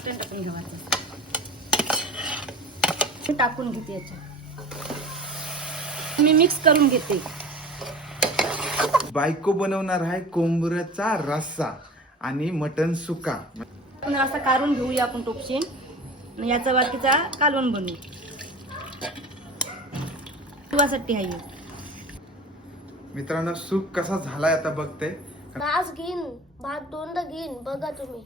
मटण टाकून घ्यायचं. टाकून घेते याच्यात मी मिक्स करून घेते. बायको बनवणार आहे कोंबड्याचा रस्सा आणि मटण सुका. आपण रस्सा काढून घेऊया आपण टोपशीन. याचा बाकीचा कालवण बनवू. तुझ्यासाठी आहे. मित्रांनो सूप कसा झालाय आता बघते. घास घेईन भात दोनदा घेईन बघा तुम्ही.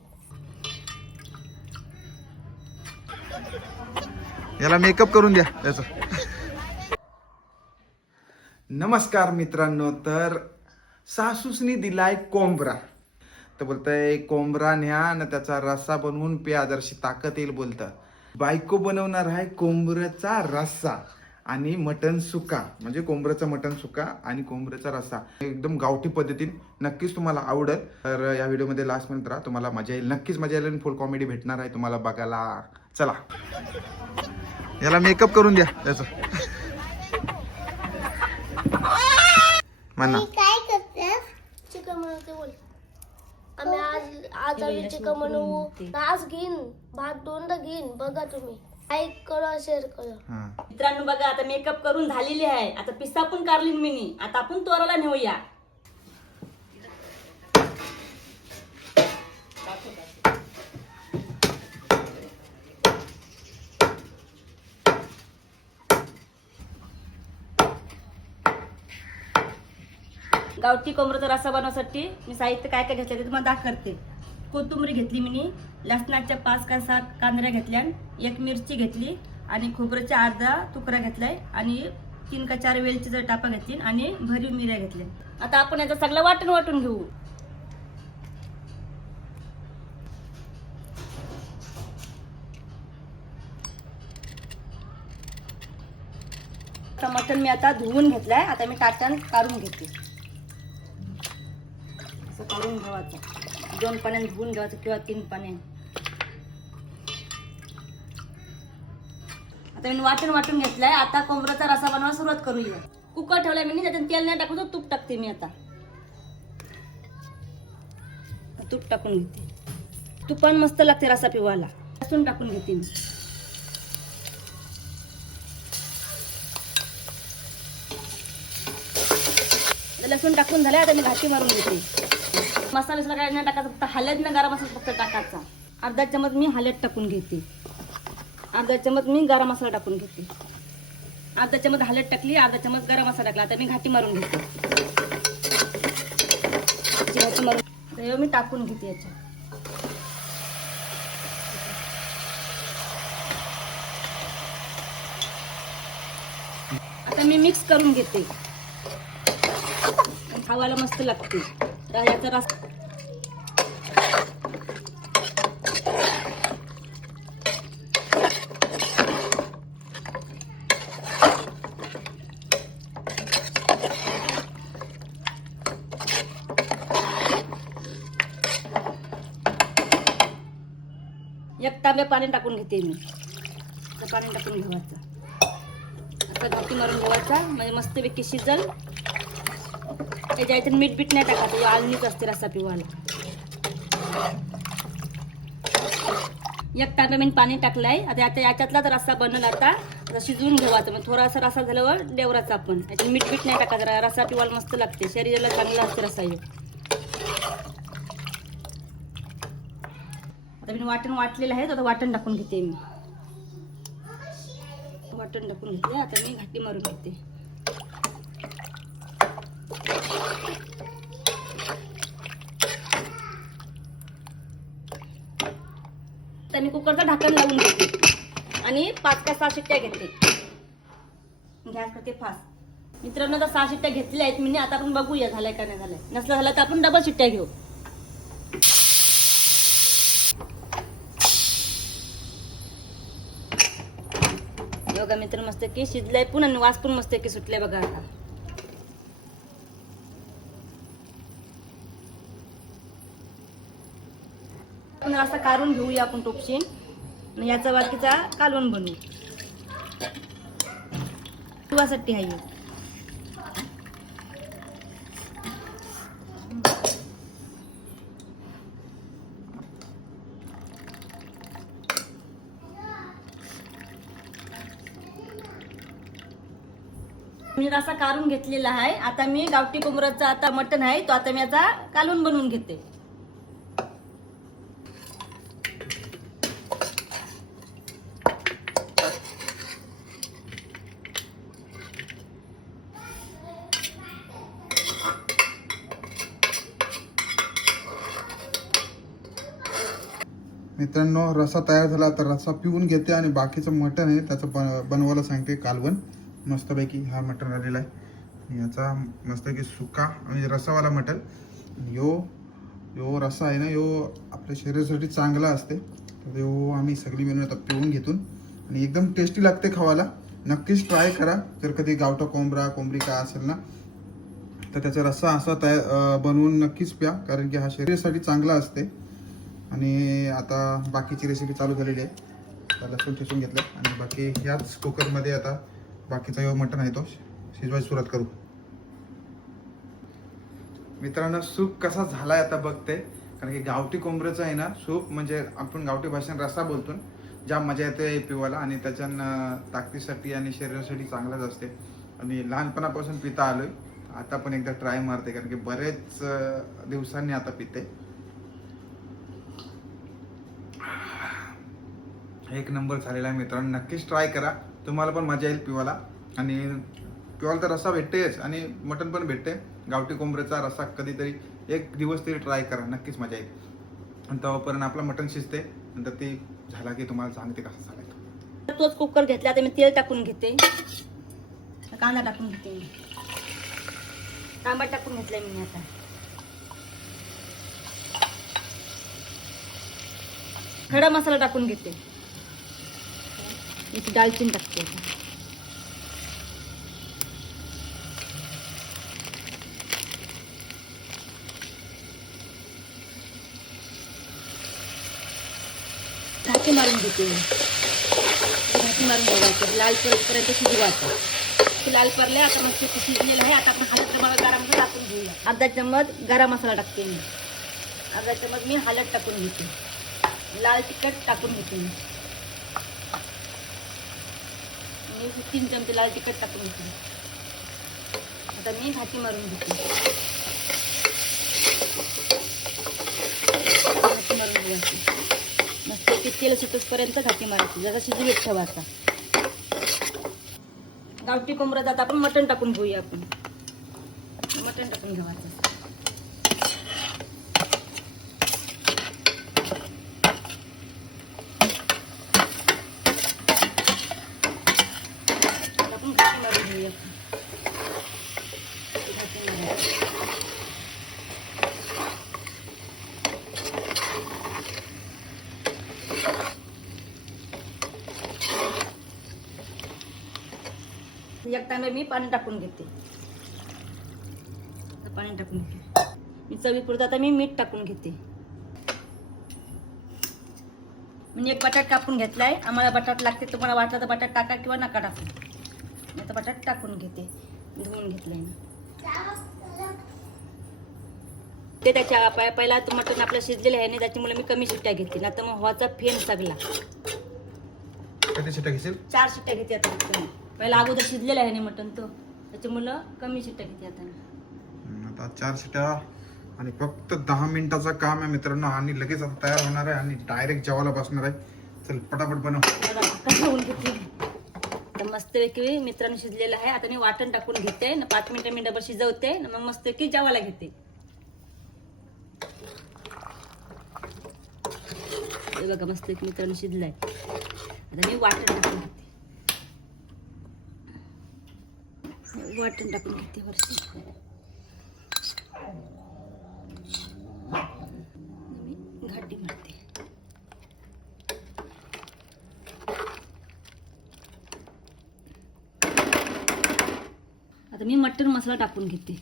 याला मेकअप करून द्या त्याचा. नमस्कार मित्रांनो, तर सासूसनी दिलाय कोंबडा, तर बोलतंय कोंबडा न्या आणि त्याचा रस्सा बनवून प्या, जरशी ताकद येईल बोलतं. बायको बनवणार आहे कोंबड्याचा रस्सा आणि मटण सुका, म्हणजे कोंबड्याचा मटण सुका आणि कोंबड्याचा रस्सा एकदम गावठी पद्धतीने. नक्कीच तुम्हाला आवडेल. तर या व्हिडिओमध्ये लास्ट पर्यंत राहा, तुम्हाला मजा येईल, नक्कीच मजा येईल. फुल कॉमेडी भेटणार आहे तुम्हाला बघायला. चला याला मेकअप करून द्या त्याचा. म्हणा काय करतेस? चिकन बनवते बोल. आम्ही आज आम्ही चिकन बनवू. घास घेईन भात दोनदा घेईन बघा तुम्ही. लाईक करा शेअर करा. मित्रांनो बघा आता मेकअप करून झालेली आहे. आता पिस्ता पण काढली मी. आता आपण तोराला नेऊया. गावठी कोंबड्याचा रस्सा बनवण्यासाठी मी साहित्य काय काय घेतलं ते तुम्हाला दाखवते. कोथिंबीर घेतली मी, लसणाच्या 5 का 7 कांद्या घेतल्या, 1 मिरची घेतली आणि खोबऱ्याचा अर्धा तुकडा घेतलाय आणि 3 का 4 वेलचीचा टापा घेतली आणि भरीव मिऱ्या घेतल्या. आता आपण याचं सगळं वाटून घेऊ. मटण मी आता धुवून घेतलाय. आता मी ताटान काढून घेते. असं काढून घ्यायचं. 2 पाण्याने धुवून घ्यायचं किंवा 3 पाण्याने. आता मी वाटून घेतलाय. आता कोंबड्याचा रस्सा बनवायला सुरुवात करूया. कुकर ठेवलाय मी, त्याच्यात तेल नाही टाकू, तूप टाकते मी. आता तूप टाकून घेते. तुपान मस्त लागते रस्सा पिवायला. लसूण टाकून घेते मी. लसूण टाकून झाले. आता मी घाटी मारून घेते. मसाला काय नाही टाकायचा, फक्त हळद ना गरम मसाला फक्त टाकायचा. अर्धा चमच मी हळद टाकून घेते. अर्धा चमच मी गरम मसाला टाकून घेते. अर्धा चमच हळद टाकली, अर्धा चमच गरम मसाला टाकला. आता मी घाटी मारून घेते. घाटी मारून मी टाकून घेते याच्यात. आता मी मिक्स करून घेते. खावायला मस्त लागते. याचा रस्सा एक तांब्या पाणी टाकून घेते मी. पाणी टाकून घ्यायचं. आता घाटी मारून घ्यायचा, म्हणजे मस्तपैकी शिजल. त्याच्या इथे मीठ बीट नाही टाकायचं, आलणीच असते रस्सा पिवायला. 1 तांब्या मी पाणी टाकलंय. आता याच्यातलाच रस्सा बनल. आता शिजवून घ्यायचं. मग थोडासा रस्सा झाल्यावर देवराचा आपण याच्यात मीठ बीट नाही टाकायचं. रस्सा पिवायला मस्त लागते, शरीराला चांगला असते रस्सा. आता मी वाटलेलं आहे. आता वाटण टाकून घेते मी. वाटण टाकून घेतले. आता मी घाटी मारून घेते. तर मी कुकरचं ढाकण लावून घेते आणि 5 का 6 शिट्ट्या घेते. गॅस करते फास्ट. मित्रांनो आता 6 शिट्ट्या घेतल्या आहेत मी. आता आपण बघूया झालाय का नाही झालाय. नसलं झालं तर आपण डबल शिट्ट्या घेऊ. बघा मित्र मस्त की शिजलाय पण आणि वास पण मस्त की सुटलाय बघा. आता आपण रस्सा काढून घेऊया आपण टोपशीन. याचा बाकीचा कालवण बनवू. तुझ्यासाठी आहे. मी रसा काढून घेतलेला आहे. आता मी गावठी कोंबड्याचा आता मटण आहे तो आता मी आता कालवून बनवून घेते. मित्रांनो रसा तयार झाला. आता रसा पिऊन घेते आणि बाकीचं मटण आहे त्याचं बनवायला सांगते कालवण. मस्तपैकी हा मटण आलेला आहे. याचा मस्तपैकी सुका म्हणजे रसावाला मटण. यो रसा आहे ना, यो आपल्या शरीरासाठी चांगला असते. तर यो आम्ही सगळी मिळून आता पिऊन घेतून आणि एकदम टेस्टी लागते खावायला. नक्कीच ट्राय करा. जर कधी गावठा कोंबडी काय असेल ना तर त्याचा रस्सा असा बनवून नक्कीच प्या, कारण की हा शरीरासाठी चांगला असते. आणि आता बाकीची रेसिपी चालू झालेली आहे. आता लसूण ठेचून घेतलं आणि बाकी ह्याच कुकरमध्ये आता बाकीचा जो मटण आहे तो शिजवायची सुरुवात करू. मित्रांनो सूप कसा झालाय आता बघते, कारण की गावठी कोंबड्याचं आहे ना सूप, म्हणजे आपण गावठी भाषेत रस्सा बोलतो. जाम मजा येते पिवायला आणि त्याच्यानं ताकदीसाठी आणि शरीरासाठी चांगलाच असते. आणि लहानपणापासून पिता आलोय, आता पण एकदा ट्राय मारते, कारण की बरेच दिवसांनी आता पिते. एक नंबर झालेला आहे मित्रांनो. नक्कीच ट्राय करा, तुम्हाला पण मजा येईल पिवायला. आणि पिवायला तर रस्सा भेटतेच आणि मटण पण भेटते. गावठी कोंबड्याचा रस्सा कधीतरी एक दिवस तरी ट्राय करा, नक्कीच मजा येईल. आणि तेव्हापर्यंत आपलं मटण शिजते, नंतर ते झाला की तुम्हाला सांगते कसा झाला. तोच कुकर घेतला. आता मी तेल टाकून घेते, कांदा टाकून घेते, तांबट टाकून घेतलाय मी. आता खडा मसाला टाकून घेते. इथे दालचिनी टाकते. झाकी मारून घेते. झाकी मारून घ्यायचं, लाल पर्यंत शिजवायचं. लाल परले आता मस्त शिजलेलं आहे. आता आपण हळद मला गरम मसाला टाकून घेऊया. अर्धा चम्मच गरम मसाला टाकते मी. अर्धा चम्मच मी हळद टाकून घेते. लाल तिखट टाकून घेते मी. 3 चमचे लाल तिखट टाकून घेते. आता मी घाटी मारून घेते. घाटी मारून घ्यायची मस्त. तेल सुटेपर्यंत घाटी मारायची. जरा शिजवीत ठेवायचा. गावठी कोंबड्यात आता आपण मटण टाकून घेऊया. आपण मटण टाकून घ्यायचं. एक तांबे मी पाणी टाकून घेते. पाणी टाकून घेते मी चवीपुरतं. आता मी मीठ टाकून घेते. मी एक बटाट कापून घेतलाय. आम्हाला बटाट लागते, तुम्हाला वाटलं तर बटाट टाका किंवा नका टाकू. मी आता बटाट टाकून घेते. धुवून घेतलंय ना ते. त्याच्या पहिला तो मटण आपलं शिजलेलं आहे ना, त्याच्यामुळे मी कमी शिट्ट्या घेते, ना तर मग हवाचा फेन सगळा. किती शिट्ट्या घेशील? 4 शिट्ट्या घेते आता. पहिला अगोदर शिजलेलं आहे ना मटण, तो त्याच्यामुळं कमी शिट्ट्या घेते आता. आता 4 शिट्ट्या आणि फक्त 10 मिनिटाचं काम आहे मित्रांनो. आणि लगेच आता तयार होणार आहे आणि डायरेक्ट जेवायला बसणार आहे. चल पटापट बनव. तर मस्तपैकी मित्रांनो शिजलेलं आहे. आता मी वाटण टाकून घेते ना. 5 मिनिटं मी डबल शिजवते ना, मग मस्तपैकी जेवायला घेते. बघा मस्तपैकी मित्रांनो शिजलाय. आता मी वाटण टाकून घेते. वाटण टाकून घेते वरती. घाटी मारते. आता मी मटण मसाला टाकून घेते.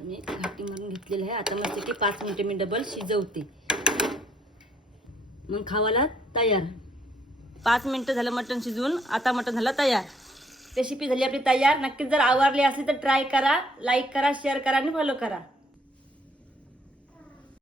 मी घाटी मारून घेतलेलं आहे. आता मस्त की 5 मिनिटं मी डबल शिजवते, मग खावायला तयार. 5 मिनिटं झालं मटण शिजवून. आता मटण झालं तयार. रेसिपी झाली आपली तयार. नक्कीच जर आवडली असली तर ट्राय करा, लाईक करा, शेअर करा आणि फॉलो करा.